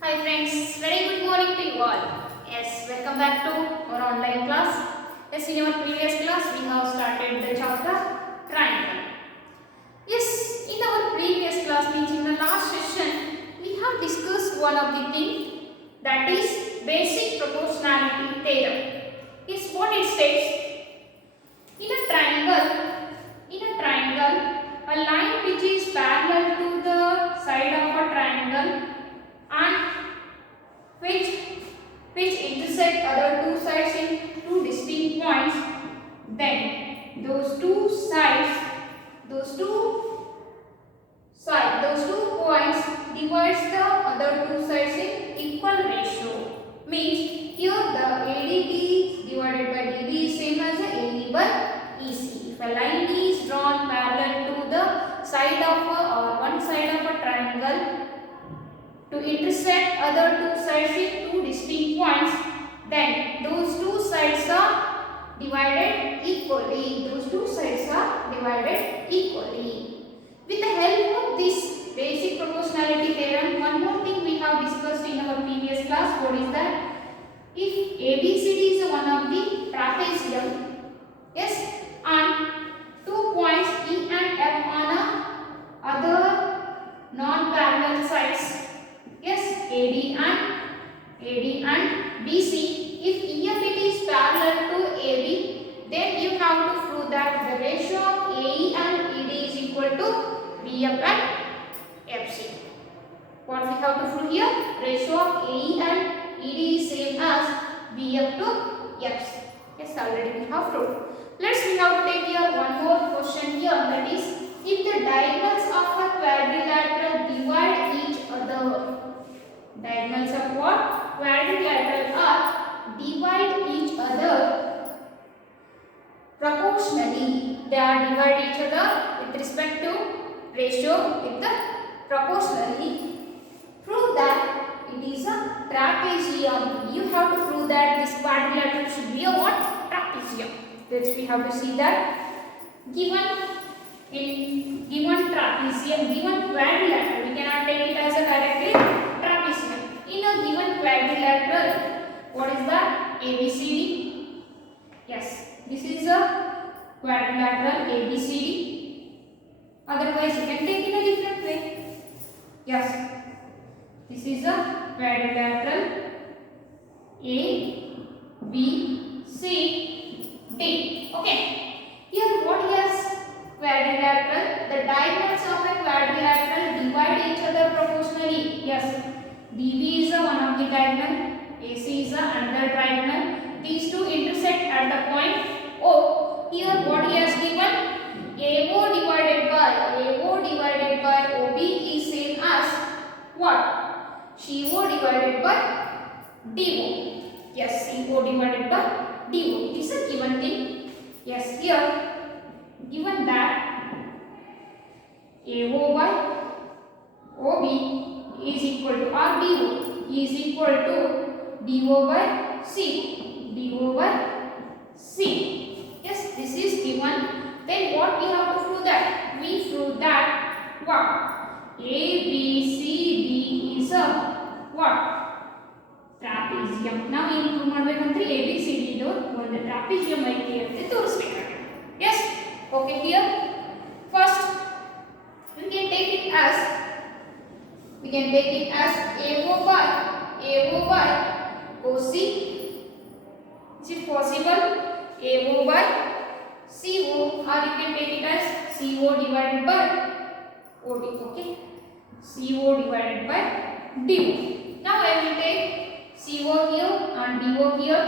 Hi friends, very good morning to you all. Yes, welcome back to our online class. Yes, in our previous class we have started the chapter triangle. Yes, in our previous class, means in the last session, we have discussed one of the thing that is basic proportionality theorem. Yes, what it states, in a triangle, a line which is parallel to the side of a triangle and which intersect other two sides in two distinct points, then those two points divides the other two sides in equal ratio. Means here the ADB is divided by DB is same as the AE by EC. If a line is drawn parallel to the side of one side of a triangle to intersect other two sides in two distinct points, then those two sides are divided equally. With the help of this basic proportionality theorem, one more thing we have discussed in our previous class. What is that? If ABCD is one of the trapezium, yes, and 2 points E and F on a other non-parallel sides, yes, AD and BC. If EF it is parallel to AB, then you have to prove that the ratio of AE and ED is equal to BF and FC. What we have to prove here? Ratio of AE and ED is same as BF to FC. Yes, already we have proved. We have to take here one more question here, that is, if the diagonals of a quadrilateral divide each other. Diagonals of what? Quadrilateral are divide each other proportionally. They are divide each other with respect to ratio with the proportionally. Prove that it is a trapezium. You have to prove that this quadrilateral should be a what? Trapezium. Let's we have to see that given trapezium, given quadrilateral, we cannot take it as a directly trapezium. In a given quadrilateral, what is that? ABCD. Yes, this is a quadrilateral ABCD. Otherwise, you can take in a different way. Yes, this is a quadrilateral A, B, C, D. Okay. Here, what is quadrilateral? The diagonals of a quadrilateral divide each other proportionally. Yes. DB is one of the diagonal, AC is another diagonal. These two intersect at the point O. Here what he has given? AO divided by OB is same as what? CO divided by DO. Yes, CO divided by DO. It is a given thing. Yes, here given that AO by OB is equal to RDO is equal to DO by C. DO by C. Yes, this is given. Then what we have to prove that? We prove that what? A, B, C, D is a what? Trapezium. Now we prove ಮಾಡಬೇಕಂದ್ರೆ A, B, C, D ಇದು ಒಂದು trapezium ಐತಿ ಅಂತ ತೋರಿಸಬೇಕಾಗಿದೆ. Yes. Okay, here first we can take it as AO by OC. Is it possible? AO by CO, or you can take it as CO divided by OD. Okay, CO divided by DO. Now I will take CO here and DO here.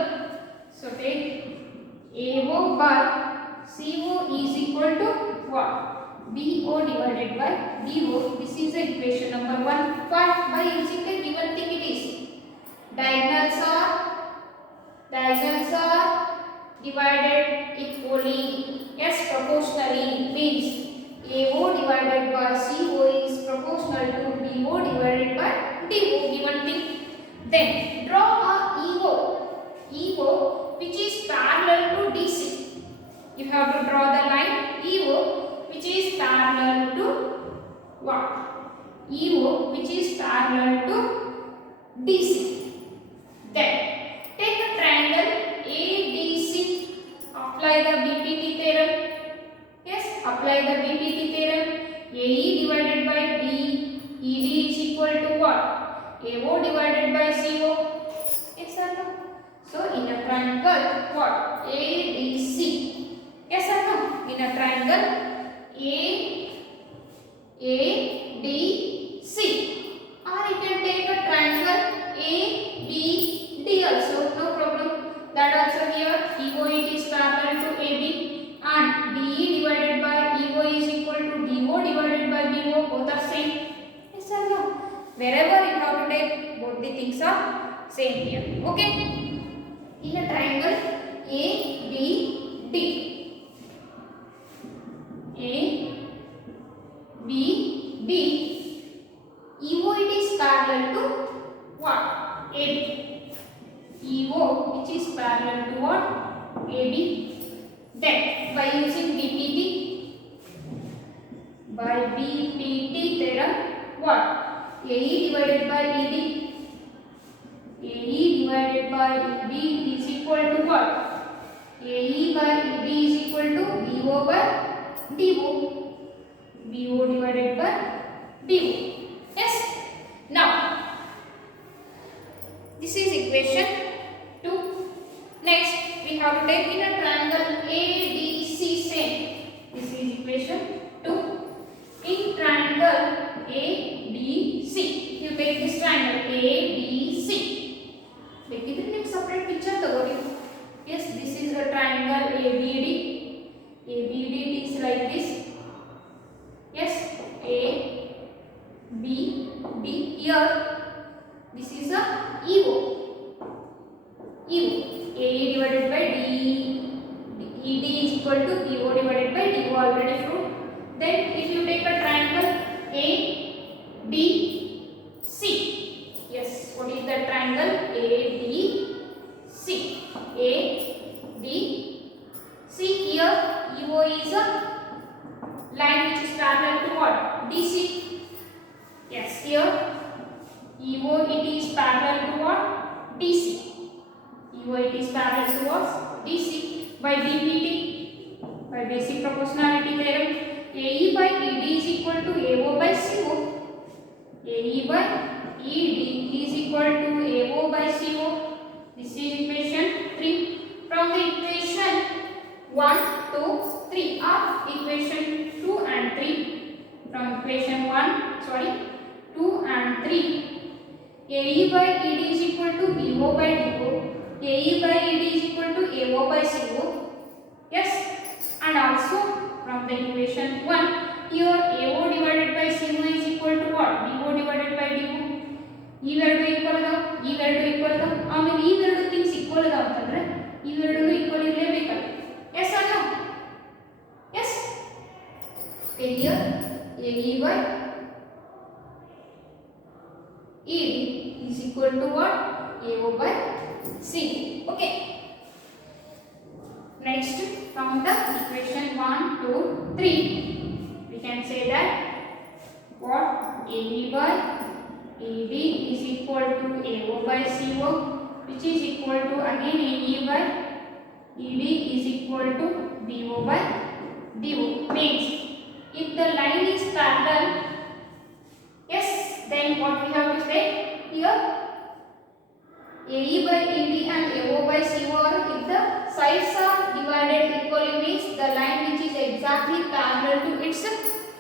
So take AO by CO is equal to what? BO divided by DO. This is the equation number 1. By using the given thing it is diagonals are divided equally. Yes, proportionally means AO divided by CO is proportional to BO divided by DO. Given thing. Then draw a EO which is parallel to DC. You have to draw the line EO which is parallel to what? EO which is parallel to DC. Then take a triangle ABC. Apply the BPT theorem. Yes, apply the BPT theorem. AE divided by DED is equal to what? AO divided by CO. Yes or no? So in a triangle, what? ADC. Yes or no? In a triangle ADC. Or you can take a triangle ABD also. No problem. That also here EO it is parallel to AB and DE divided by EO is equal to DO divided by BO. Both are same. Yes or no? Wherever you have to take, both the things are same here. Okay. In a triangle ABD, ABD, EO it is parallel to what? AB. EO which is parallel to what? AB. Then by using BPT theorem, what? AE divided by ED. AE divided by ED is equal to what? AE by ED is equal to BO by DO. BO divided by DO. Yes. Now, this is equation 2. Next, we have to take in a triangle ADC same. This is equation 2. In triangle ADC, you take this triangle ADC. Make it in separate picture. Yes, this is a triangle ABD. ABD is like this. Yes, ABD. Here, this is a EO. AE divided by ED is equal to BO divided by DO already proved. Then if you take a triangle ADC. Yes, what is the triangle? ADC. ADC. Here EO is a line which is parallel to what? DC. Yes, here EO it is parallel to what? DC. EO it is parallel towards DC. By BPT, by basic proportionality theorem, AE by ED is equal to AO by CO. AE by ED is equal to AO by CO. This is equation 3. From the equation 1, 2, 3 or equation 2 and 3. From equation 2 and 3. AE by ED is equal to BO by DO. AE by ED is equal to AO by CO. Yes, and also from the equation 1, here AO divided by CO is equal to what? BO divided by DO. ಇವೆರಡು equal ಅದಾವ, ಇವೆರಡು equal ಅದಾವ. ಆಮೇಲೆ ಇವೆರಡು things equal ಅದಾವ ಅಂತಂದ್ರೆ ಇವೆರಡು equal ಇರಲೇಬೇಕಲ್ಲ. S ಅಲ್ಲ? S. here AE by ED is equal to what? AO by C. Okay. Next, from the equation 1, 2, 3, we can say that what? AE by ED is equal to AO by CO, which is equal to again AE by ED is equal to BO by DO. Means if the line is parallel, yes, then what we have to say here? AE by ED and AO by CO are, if the sides are divided equally, means the line which is exactly parallel to its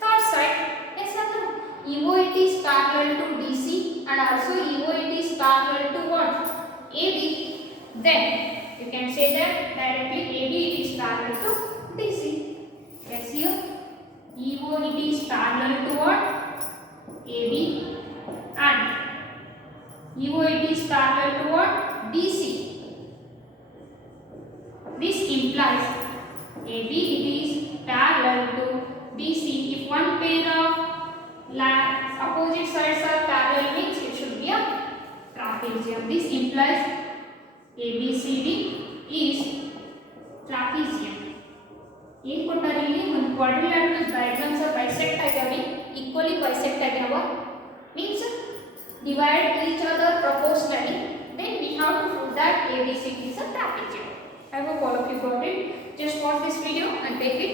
third side. Yes or no? EO it is parallel to DC and also EO it is parallel to what? AD. Then you can say that directly AD it is parallel to DC. Yes, here EO it is parallel to what? AD and EO it is parallel to what? DC. This implies AB it is parallel to DC. If one pair of opposite sides are parallel, means it should be a trapezium. This implies ABCD is trapezium. ಏನು ಕೊಟ್ಟಾರೆ ಇಲ್ಲಿ? ಒಂದು ಕ್ವಾಡ್ರಿಲ್ಯಾಟರಲ್ diagrams bisect ಆಗ್ಯಾವೆ, equally bisect ಆಗ್ಯಾವ. Means divide each other proportionally, then we have to prove that ABCD is a trapezium. I hope all of you got it. Just pause this video and take it.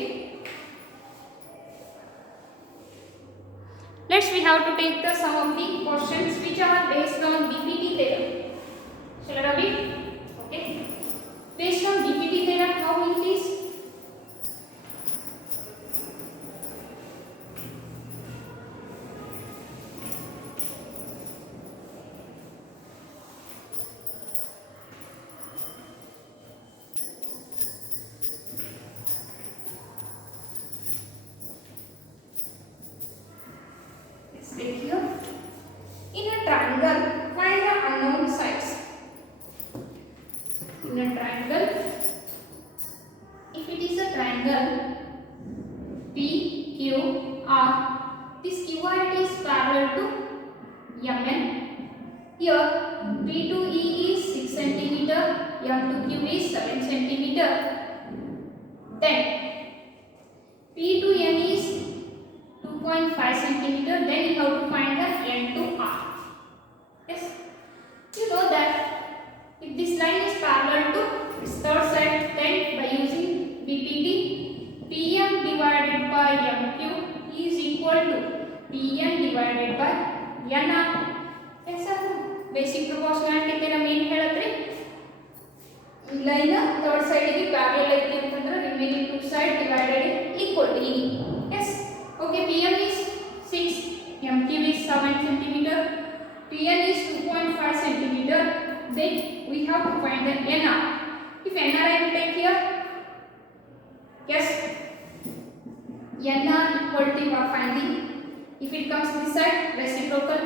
Next we have to take the some of the questions which are based on BPT theorem. Shall I read? Okay. Based on BPT theorem, how will it is? Take here. In a triangle, find the unknown sides. In a triangle, if it is a triangle PQR, this QR is parallel to MN. Here P2E is 6 cm, M2Q is 7 cm. Then P2N is 2.5 centimeter. Then you have to find the N to R. Yes, you know that if this line is parallel to its third side, then by using BPT, PM divided by MQ is equal to PN divided by NR. Yes, sir. Basic proportionality theorem ಏನು ಹೇಳುತ್ತೆ? Line third side ಗೆ parallel ಐತಿ ಅಂತಂದ್ರೆ remaining two side divided equal to E. Yes. Okay, PM is 6, MQ is 7 cm, PN is 2.5 cm. Then we have to find the NR. If NR I will take here, yes, NR equal to you are finding. If it comes this side, reciprocal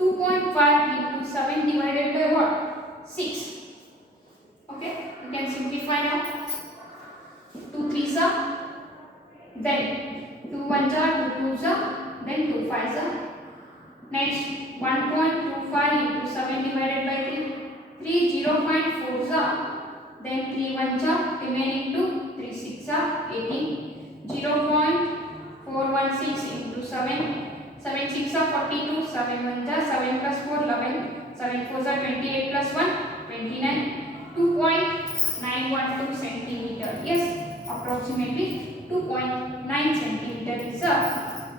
2.5 into 7 divided by what? 6. Okay, you can simplify now. 2 3s are, then 2 1s are, 2 2s are, then 2 5s are. Next 1.25 into 7 divided by 3, 3 0.4s are, then 3 1s are, remaining 2, 3 6s are, 18, 0.416 into 7, 7 6 are 42, 7 1s are, 7 plus 4 11, 7 4s are 28 plus 1 29, 2.912 centimeter. Yes, approximately 2.9 centimeter is the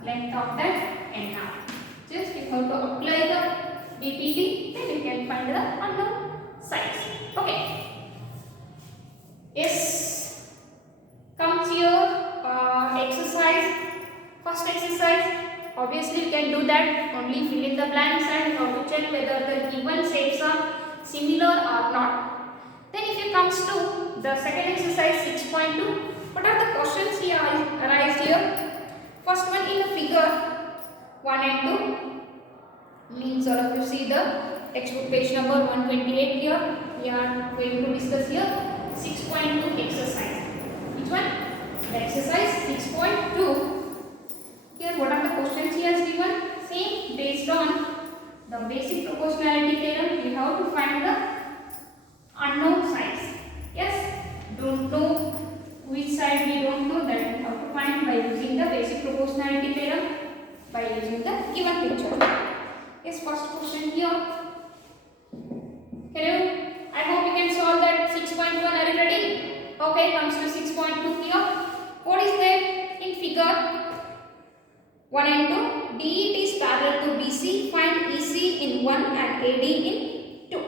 length of that NR. Just you have to apply the BPT, then you can find the unknown sides. Okay. Yes. Comes here exercise. First exercise. Obviously you can do that. Only fill in the blanks and how to check whether the given shapes are similar or not. Then if it comes to the second exercise 6.2. What are the questions here arise here? First one, in the figure 1 and 2 means all of you see the textbook page number 128 here. We are going to discuss here 6.2 exercise. Which one? The exercise 6.2. Here what are the questions here is given? Same, based on the basic proportionality theorem, you have to find the unknown sides. Yes, don't know which side, we don't know, that we have to find by using the basic proportionality theorem, by using the given picture. Yes, first question here. Can you? I hope you can solve that 6.1. Are you ready? Okay, comes to 6.2 here. What is there in figure 1 and 2? DE is parallel to BC. Find EC in 1 and AD in 2.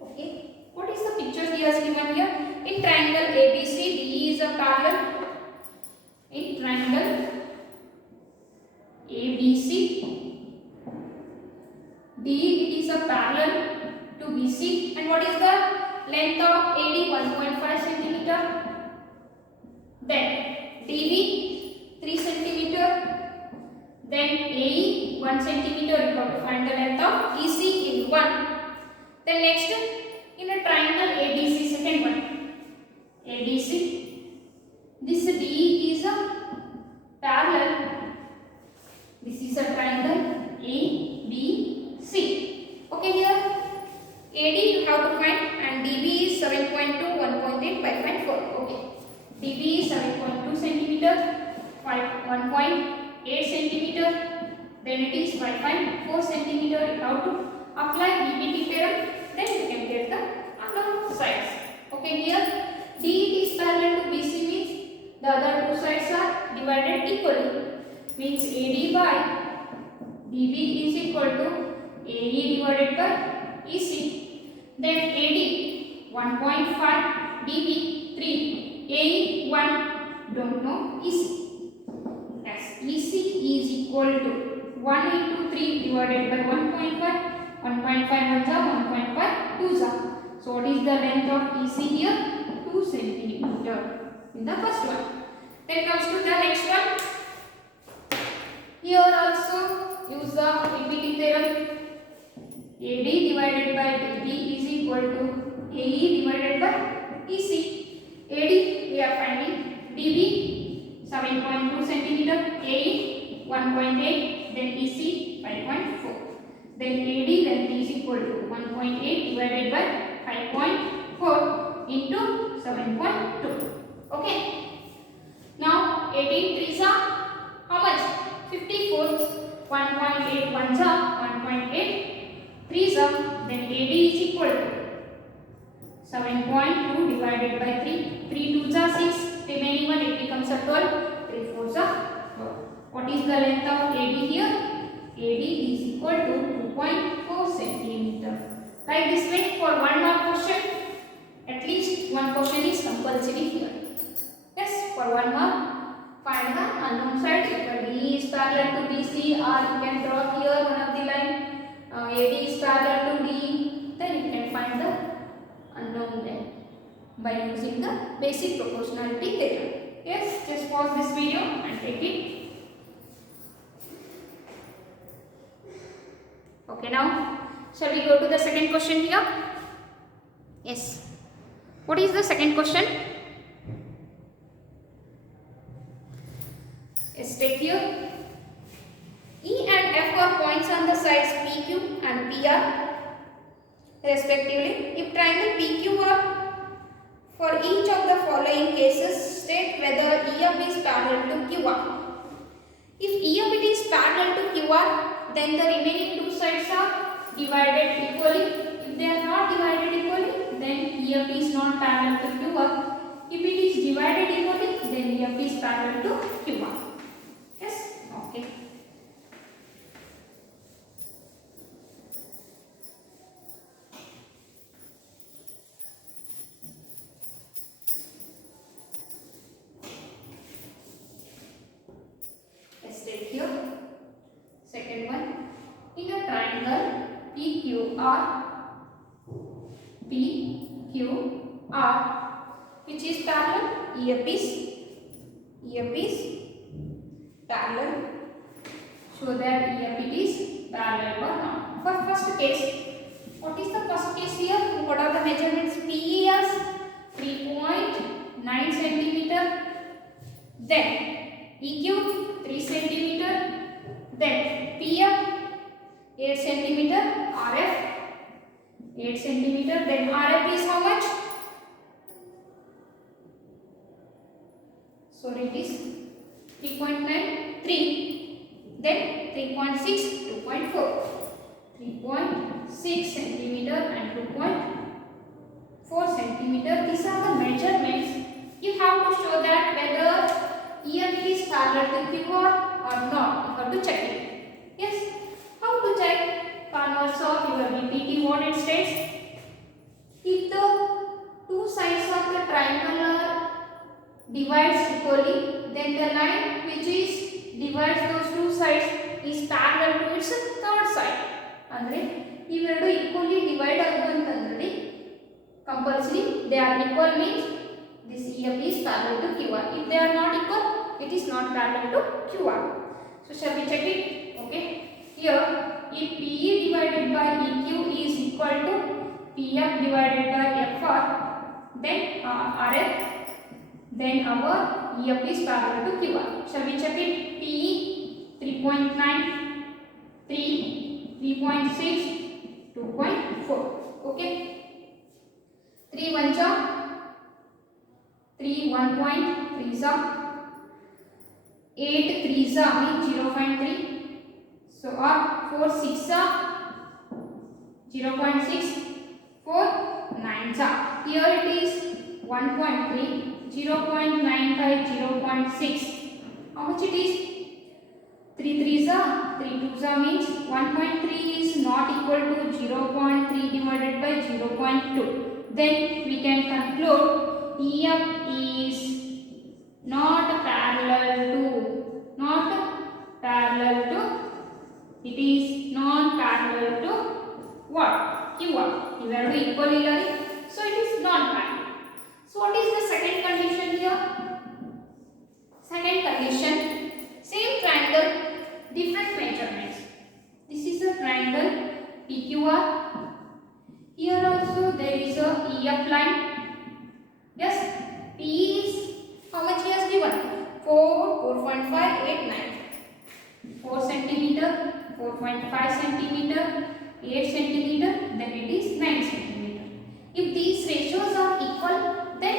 Okay. What is the picture here is given here? In triangle ABC, DE is a parallel. In triangle ABC, DE it is a parallel to BC. And what is the length of AD? 1.5 centimeter. Then DB 3 centimeter. Then AE 1 centimeter. You have to find the length of EC in 1. Then next, in a triangle ADC, second one, ADC, this DE is a parallel, this is a triangle ABC. Okay, here AD you have to find and DB is 7.2, 1.8, 5.4. Okay, DB is 7.2 centimeter, 1.8 centimeter, then it is 5.4 centimeter. You have to apply BBT theorem, then you can get the unknown sides. Okay, here DE is parallel to BC means the other two sides are divided equally, means AD by BB is equal to AE divided by EC. Then AD 1.5, BB 3, AE 1, don't know EC. Yes, EC is equal to 1 into 3 divided by 1.5. 1.5 1 जा 1.5 2 जा. So what is the length of EC here? 2 centimeter in the first one. Then comes to the next one. Here also use the BBT theorem. AD divided by BB is equal to AE divided by EC. AD we are finding, BB 7.2 centimeter, AE 1.8, then EC 5.4. Then AD length is equal to 1.8 divided by 5.4 into 7.2. Okay. Now 18 3s are how much? 54. 1.8 1s are 1.8 3s are. Then AD is equal to 7.2 divided by 3. 3 2s are 6. Remaining one, it becomes a 12. 3 4s are 12. What is the length of AD here? AD is equal to 2.4 centimeter. Like this way, for one mark question, at least one question is compulsory here. Yes, for one mark, find the unknown sides. If DE is parallel to BC, or you can draw here one of the line. AD is parallel to DE. Then you can find the unknown length by using the basic proportionality theorem. Yes, just pause this video and take it. Okay, now shall we go to the second question here? Yes. What is the second question? Yes, take here. E and F are points on the sides PQ and PR respectively. If triangle PQR, for each of the following cases, state whether EF is parallel to QR. If EF it is parallel to QR, then the remaining two sides are divided equally. If they are not divided equally, then EF is not parallel to QR. If it is divided equally, then EF is parallel to QR. Yes? Okay. Let's take here. Second one. In a triangle PQR, which is parallel, EF is parallel. Show that EF it is parallel or not. For first case, what is the first case here? What are the measurements? PE as 3.9 centimeter, then EQ 3 centimeter, then PF 8 centimeter, RF 8 centimeter, then RF is how much? Sorry, it is 3.9, 3, then 3.6, 2.4, 3.6 centimeter and 2.4 centimeter. These are the measurements. You have to show that whether EF is parallel to QR or not. You have to check it. Yes. How to check? Converse of your BPT, what it states? If the two sides of the triangle are divides equally, then the line which is divides those two sides is parallel to its third side. Andre iveru equally divide agantandre compulsory they are equal means this EF is parallel to QR. If they are not equal, it is not parallel to QR. So shall we check it? Okay. Here, if PE divided by EQ is equal to PF divided by FR, then RF, then our EF is parallel to QR. Shall we check it? PE 3.9, 3, 3.6, 2.4. Okay. 3 1 ja, 3 1.3 ja, 8 3 ja means 0.3. 0.649. Here it is 1.3, 0.95, 0.6. How much it is? 3 3s are 3 2s are means 1.3 is not equal to 0.3 divided by 0.2. Then we can conclude EF is not parallel to it is non-parallel to what? QR. ಇವೆರಡು equal ಇಲ್ಲ ರೀ. So it is non-parallel. So what is the second condition here? Second condition, same triangle, different measurements. This is a triangle PQR. Here also there is a EF line. Yes, P is how much he has given? 4.5, 8, 9. 4 centimeter, 4.5 centimeter, 8 centimeter, then it is 9 centimeter. If these ratios are equal, then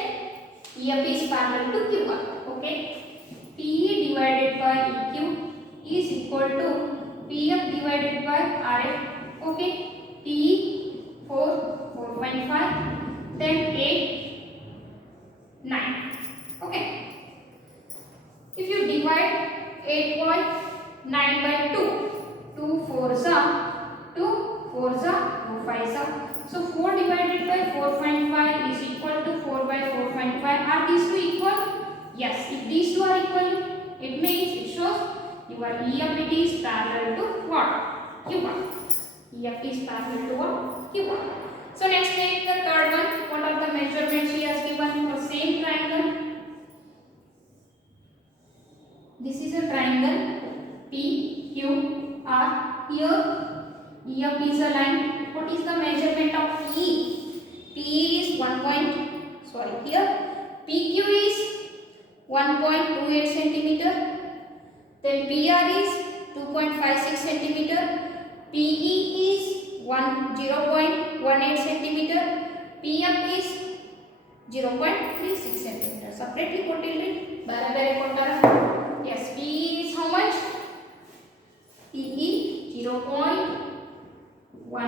EF is parallel to QR. Okay. PE divided by EQ is equal to PF divided by RF. Okay. PE 4.5, then 8, 9. Okay. If you divide 8.9 by 2, 2 4s are 2 4s are 2 5s are. So 4 divided by 4.5 is equal to 4 by 4.5. Are these two equal? Yes. If these two are equal, it means it shows your EF it is parallel to what? Q1. EF is parallel to what? Q1. So next take the third one. What are the measurements he has given for same triangle? This is a triangle PQR. Here EF is a line. What is the measurement of P? P is 1. Here PQ is 1.28 centimeter. Then PR is 2.56 centimeter. PE is 0.18 centimeter. PF is 0.36 centimeter. Separately quoted. Yes, PE is how much? PE 0.18.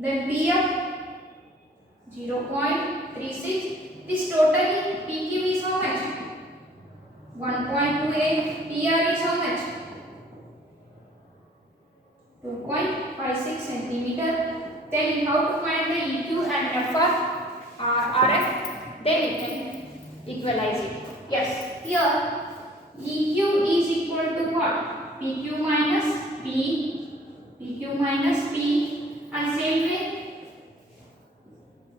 Then PF 0.36. This totally PQ is how much? 1.28. PR is how much? 2.56 centimeter. Then you have to find the EQ and FR RF. Then you can equalize it. Yes, here EQ is equal to what? PQ minus P. PQ minus P. And same way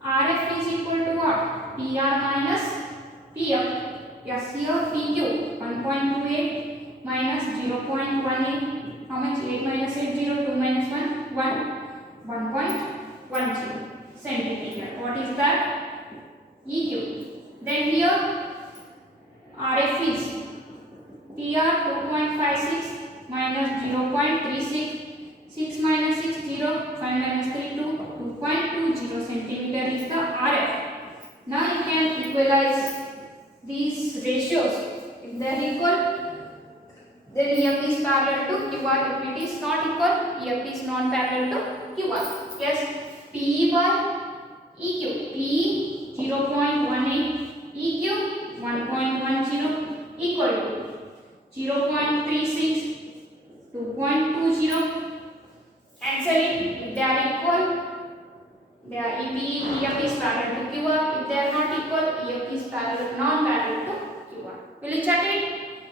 RF is equal to what? PR minus PF. Yes, here PQ 1.28 minus 0.18. How much? 8 minus 8, 0, 2 minus 1, 1.10 centimeter. What is that? EQ. Then here RF is PR 2.56 minus 0.36, 6 minus 6, 0, 5 minus 3, 2, 2.20 centimeter is the RF. Now you can equalize these ratios. If they are equal, then EF is parallel to QR. If it is not equal, EF is non-parallel to QR. Yes, PE by EQ. PE 0.18, EQ 1.10 equal to 0.36, 2.20. Answer it. If they are equal, they are EF is parallel to QR. If they are not equal, EF is non-parallel to QR. Will you check it?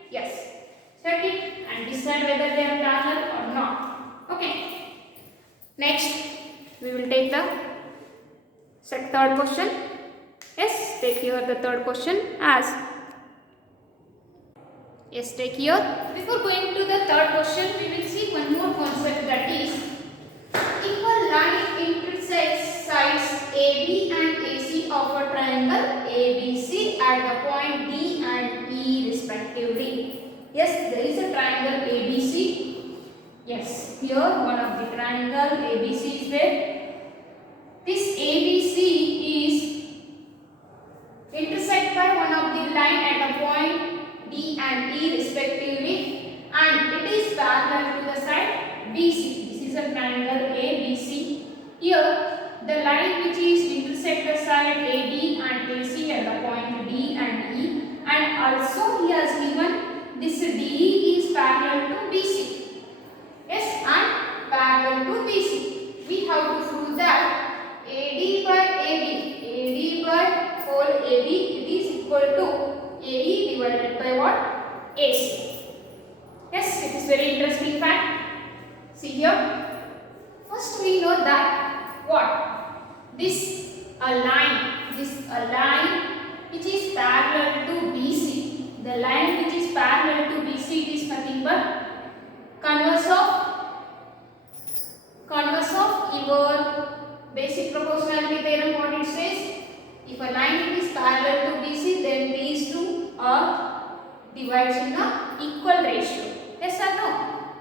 Yes. Check it and decide whether they are parallel or not. Okay. Next, we will take the third question. Yes, take here the third question as. Yes, take here. Before going to the third question, we will see one more concept, that is, if a line intersects sides AB and AC of a triangle ABC at the point D and E respectively. Yes, there is a triangle ABC. Yes, here one of the triangle ABC is there. This ABC is intersect by one of the line at a point D and E respectively, and it is parallel to the side BC. This is a triangle ABC. intersect the side AD and AC at the point D and E, and also he has given this DE is parallel to BC. Yes, and parallel to BC. We have to prove that AD by whole AB it is equal to AE divided by what? AC. Yes, it is very interesting fact. See here. First we know that what? This a line which is parallel to BC. The line which is parallel to BC is nothing but converse of your basic proportionality theorem. What it says? If a line is parallel to BC, then these two are divided in a equal ratio. Yes or no?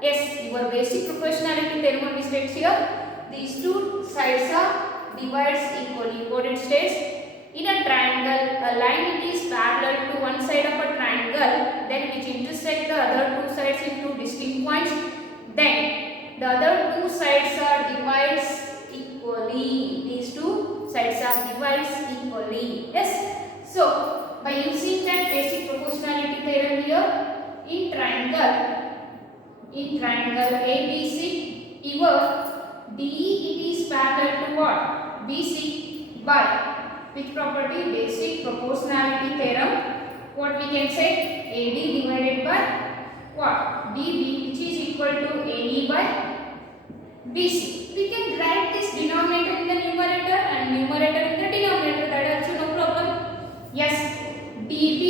Yes, your basic proportionality theorem states here. These two sides are divided equally. What it states? In a triangle, a line is parallel to one side of a triangle, then which intersect the other two sides in two distinct points. Then the other two sides are divided equally. These two sides are divided equally. Yes. So by using that basic proportionality theorem here, in triangle ABC, your DE it is parallel to what? BC by which property? Basic proportionality theorem. What we can say? AD divided by what? DB, which is equal to AE by BC. We can write this denominator in the numerator and numerator in the denominator. That also no problem. Yes, DB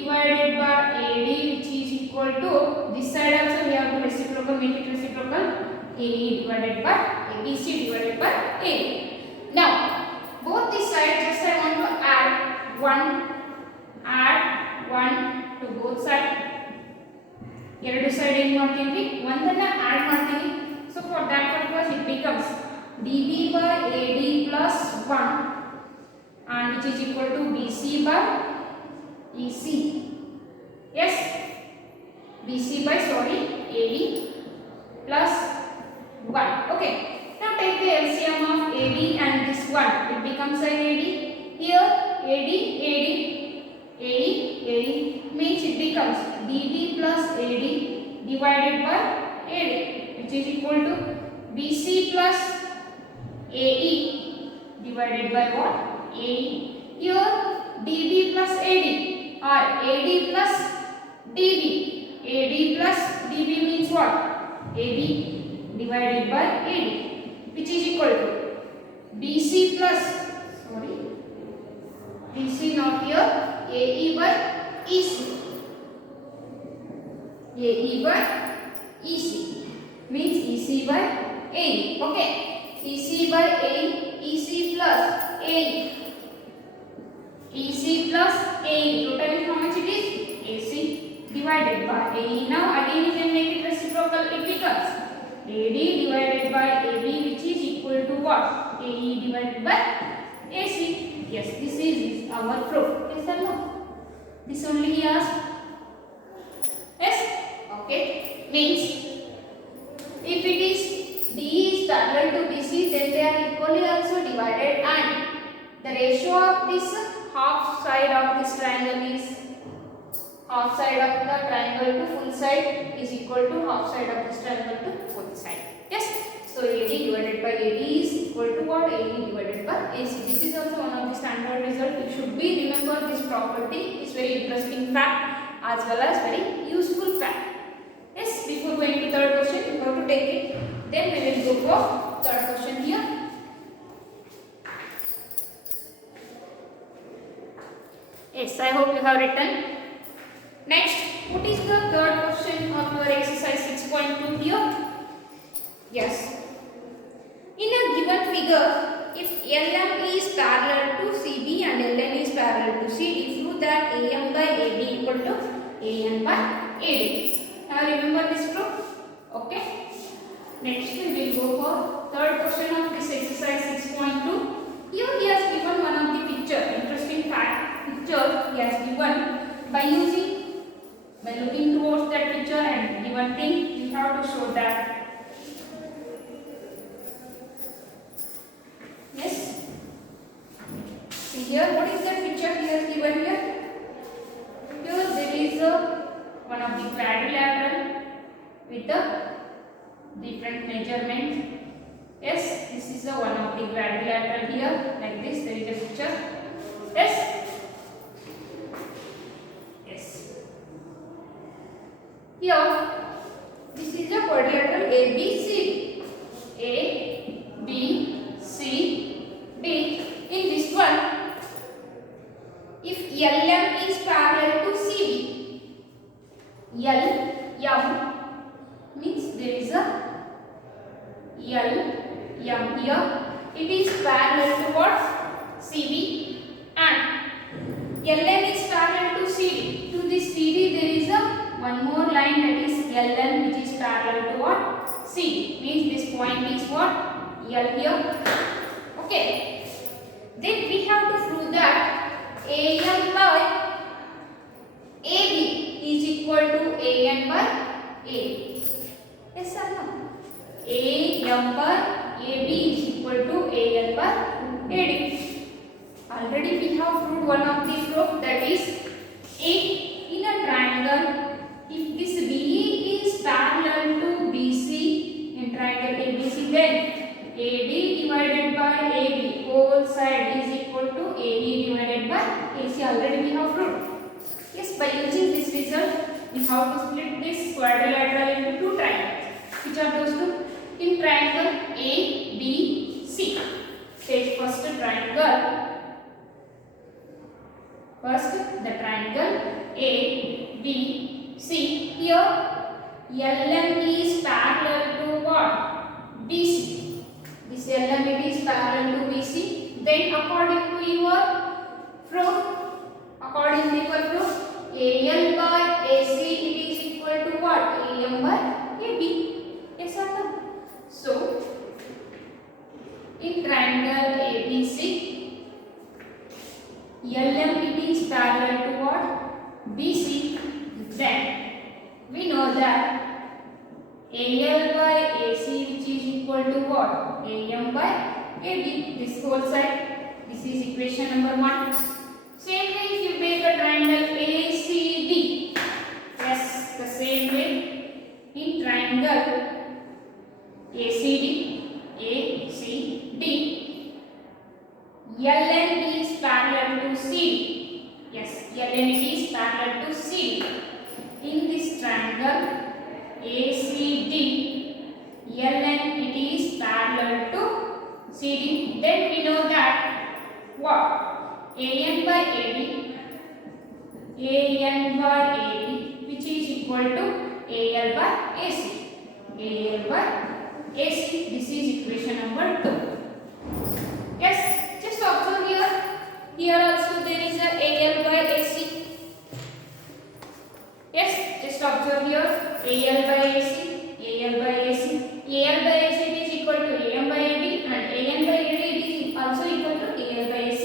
divided by AD, which is equal to this side also we have to reciprocal, make it reciprocal. AE divided by ABC divided by AD. Now both these sides, just I want to add one to both sides. ಎರಡು side ಏನು ಮಾಡ್ತೀವಿ ಒಂದನ್ನ add ಮಾಡ್ತೀವಿ. So for that purpose it becomes dB by AD plus 1 and which is equal to BC by EC. Yes, BC by AD plus 1. Okay, now take the LCM of AD and this one. It becomes an AD. Here AD means it becomes DB plus AD divided by AD, which is equal to BC plus AE divided by what? AE. Here DB plus AD or AD plus DB. AD plus DB means what? AB divided by AD, which is equal to BC plus BC not here, AE by EC. AE by EC means EC by AE. Okay, EC by AE, EC plus AE. EC plus AE. Totally how much it is? AC divided by AE. Now again you can make it reciprocal. It becomes AD divided by AB, which is equal to what? AE divided by AC. Yes, this is our proof. Yes or no? This only he asked. Yes? Okay. Means if it is DE is parallel to BC, then they are equally also divided, and the ratio of this half side of this triangle is half side of the triangle to full side is equal to half side of this triangle to full side. Yes. So AD divided by AD is equal to what? AE divided by AC. This is also one of the standard result. You should be remember this property. It's very interesting fact as well as very useful fact. Yes. Before going to third question, you have to take it. Then we will go for third question here. Yes, I hope you have written. Next, what is the third question of your exercise 6.2 here? Yes. In a given figure, if LM is parallel to CB and LN is parallel to CD, prove that AM by AB equal to AN by AD. Now remember this proof? Okay. Next we will go for third question of this exercise 6.2. Here he has given one of the picture. Interesting fact. Picture he has given by looking towards that picture and given thing, we have to show that. Yes. with the different measurements. Yes, this is the one of the quadrilateral here, like this. There is a picture. Yes. Yes. Here, this is a quadrilateral ABC. A, B, C, D. In this one, if LM is parallel to CB, LM means there is a LM here. It is parallel to what? CB, and LM is parallel to CD. To this CD there is a one more line, that is LN, which is parallel to what? CD. Means this point is what? L here. Okay. Then we have to prove that AM by AB is equal to AN by AD. Yes or no? AM by AB is equal to AN by AD. Already we have proved one of the proof, that is in a triangle, if this BE is parallel to BC in triangle ABC, then AD divided by AB whole side is equal to AE divided by AC. Already we have proved. Yes, by using this result, we have to split this quadrilateral into two triangles. Which are those two? In triangle ABC. Take first triangle. First, the triangle ABC. Here, LM is parallel to what? BC. This LM is parallel to BC. Then, according to your proof, AL by AC it is equal to what? AM by AB. Yes or no? So, in triangle ABC, LM it is parallel to what? BC. Then we know that AL by AC which is equal to what? AM by AB. This whole side. This is equation number 1. Same way if you make a triangle ACD. Yes, the same way in triangle ACD. LN is parallel to CD. Yes, LN is parallel to CD. In this triangle ACD, LN it is parallel to CD. Then we know that what? AN by AD, which is equal to AL by AC. AL by AC. This is equation number 2. Yes, just observe here. Here also there is a AL by AC. Yes, just observe here. AL by AC. AL by AC. AL by AC is equal to AM by AD, and AN by AD is also equal to AL by AC.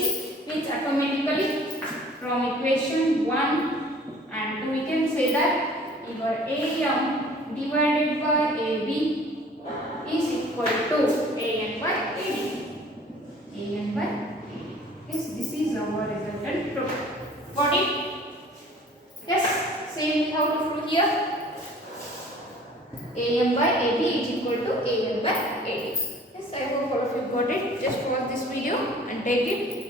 Which automatically from equation 1 and 2 we can say that your AM divided by AB is equal to AN by AD. AN by AD. Yes, this is our resultant proof. Got it? Yes, same how to prove here. AM by AB is equal to AN by AD. Yes, I hope all of you got it. Just pause this video and take it.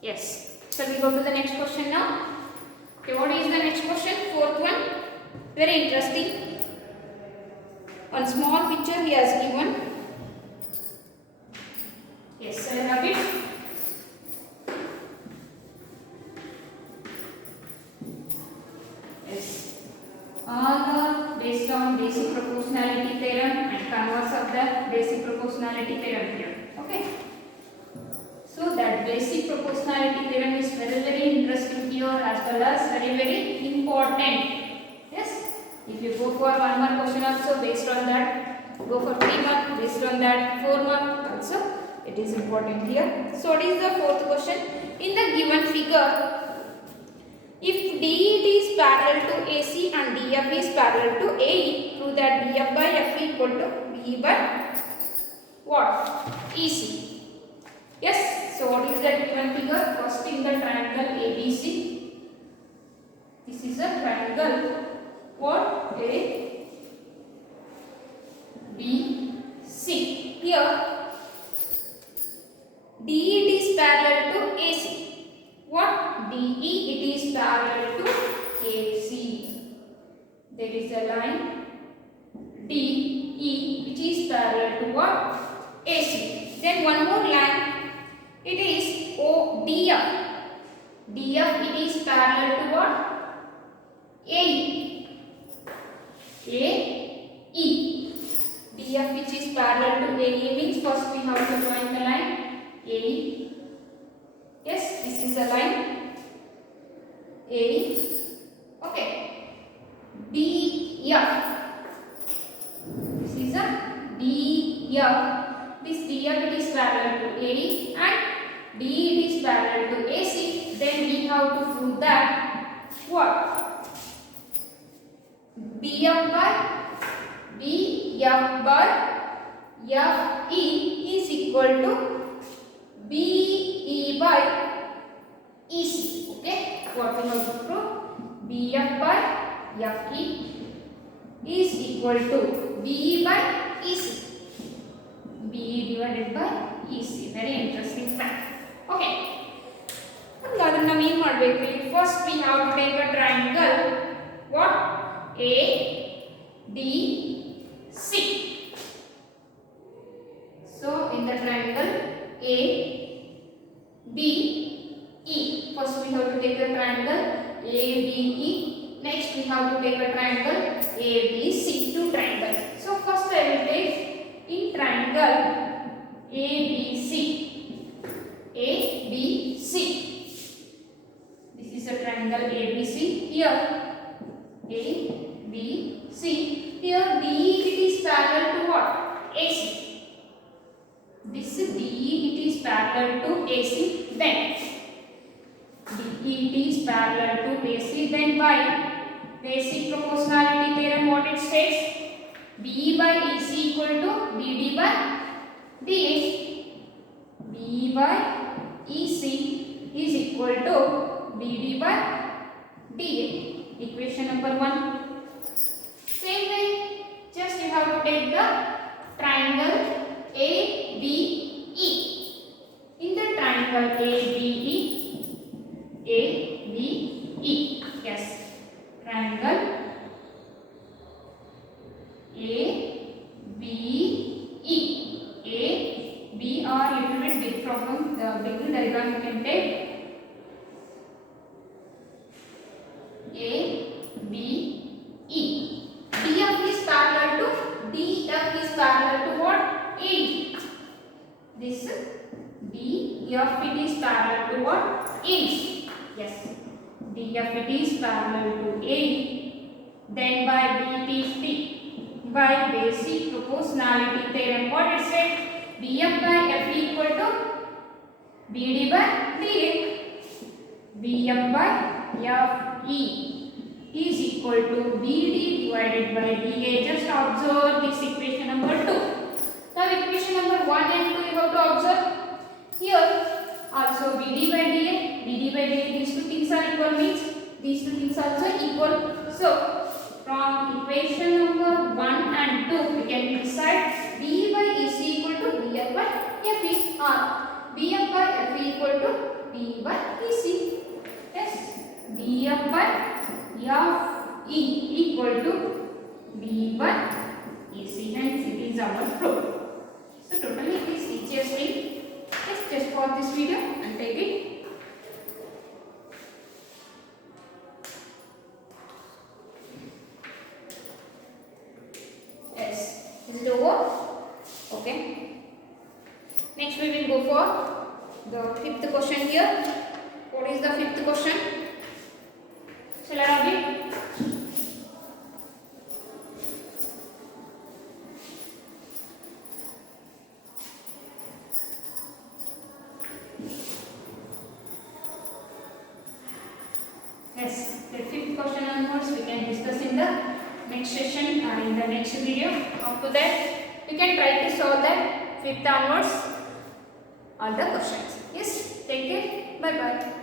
Yes. Shall we go to the next question now? Okay, what is the next question? Fourth one. Very interesting. One small picture he has given. Yes, I have it. Yes. All based on basic proportionality theorem and converse of the basic proportionality theorem here. Okay. So that basic proportionality theorem is very interesting here as well as very important. Yes. If you go for 1 mark question also based on that, go for 3 mark based on that, 4 mark also it is important here. So what is the fourth question? In the given figure, if DE is parallel to AC and DF is parallel to AE, prove that DF by F equal to BE by what? EC. Yes. So what is that given figure? First in the triangle ABC. This is a triangle. What? A, B, C. Here DE is parallel to AC. What? DE, it is parallel to AC. There is a line DE which is parallel to what? AC. Then one more line. It is DF. DF, it is parallel to what? AE. AE. DF which is parallel to AE means first we have to join the line AE. Yes, this is the line AE. Okay. DF. This is a DF. This DF it is parallel to AE and DE it is parallel to AC. Then we have to prove that what? BF by FE is equal to BE by EC. Okay, what we have to prove? BF by FE is equal to BE by EC. BE divided by EC. Very interesting fact. Okay. First we have to take a triangle. What? A, B, C. So in the triangle A, B, E. First we have to take a triangle A, B, E. Next we have to take a triangle A, B, C. Two triangles. So first I will take in triangle A, B, C. A, B, C. This is a triangle ABC. Here A, B, C. Here DE it is parallel to what? AC. This DE it is parallel to AC. Then DE it is parallel to AC. Then by basic proportionality theorem what it states? BE by EC equal to BD by DA. BE by EC is equal to BD by DA. Equation number 1. Same way, just you have to take the triangle ABE. In the triangle ABE, yes, triangle AB are little bit big problem. The big diagram you can take. ABE. DF is parallel to what? AE. This DF it is parallel to what? AE. Yes. DF it is parallel to AE. Then by basic proportionality theorem what it said? BF by FE equal to BD by DA. BF by FE is equal to BD divided by DA. Just observe this equation number 2. Now equation number 1 and 2 you have to observe. Here also BD by DA, these two things are equal means these two things are also equal. So from equation number 1 and 2 we can decide BE by EC equal to BF by FE or BF by FE equal to BE by EC. Yes, BF by FE equal to BE by EC, hence it is our proof. So totally it is easiest way. Yes, just for this video and take it. Yes, is it over? Okay. Next we will go for the fifth question here. What is the fifth question? Shall I read it? Yes, the fifth question onwards we can discuss in the next session or in the next video. After that, we can try to solve that fifth onwards all the questions. Yes, take care. Bye bye.